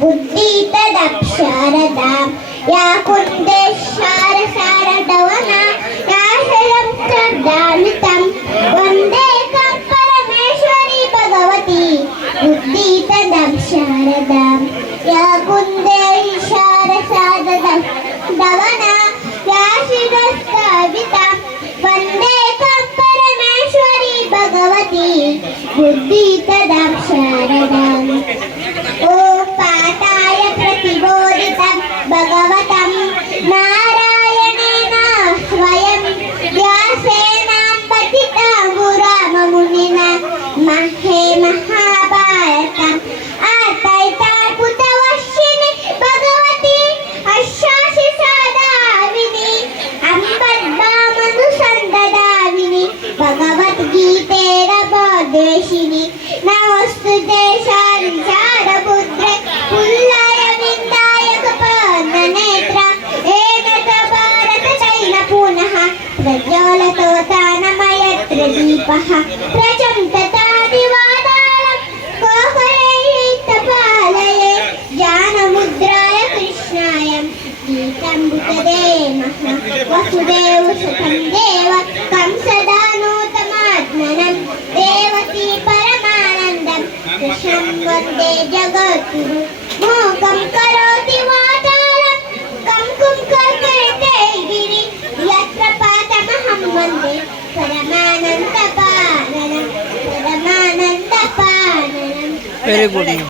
बुद्धितदक्षरदां। या कुन्देशार शारदवना या शयं श्रद्धामितं वन्देकं परमेश्वरी भगवती, बुद्धितदक्षरदां। या कुन्देशार शारदं दवना, या शिरस्कावितां वन्देकं परमेश्वरी भगवती बुद्धितदक्षरदाम् महे महाभारतम्। आतैता पुतवश्यिनि भगवती अश्वासि सादाविनि अम्बद्भामनुसन्ददाविनि भगवद्गीतेरबोधेशिनि नमस्तु देशाचारपुत्रे पुल्लाय विन्दाय कपान्ननेत्र येन च भारततैल पुनः प्रज्वलतोतानमयत्र दीपः प्रचम्पता दिवादारं ವೆಂಕಟೇಮ ವಸುದೇವ ಸುಖಂ ದೇವ ಕಂಸದಾ ನೂತಮಾತ್ಮನಂ ದೇವಕಿ ಪರಮಾನಂದಂ ಕೃಷ್ಣಂ ವಂದೇ ಜಗದ್ಗುರು ಮೂಕಂ ಕರೋತಿ ವಾಚಾಲಂ ಕಂಕುಂ ಕರ್ಕರಿತೇ ಗಿರಿ ಯತ್ರ ಪಾತಮಹಂ